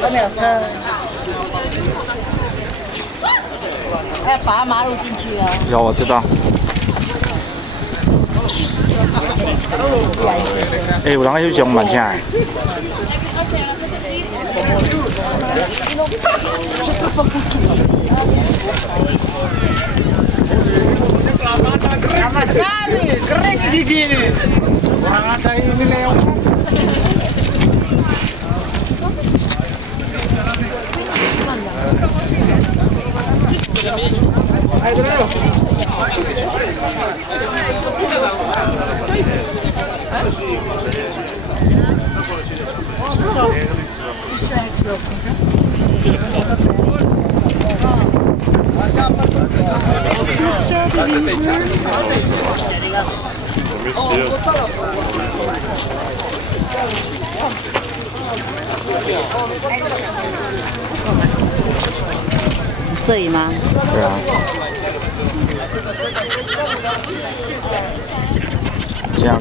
都没有车。要拔马路进去哦。有，我知道。有人去上慢车的。Lama sekali, kering gigi ini. Kurang ada ini lewat. Ayo dulu.摄影吗？对啊。这样。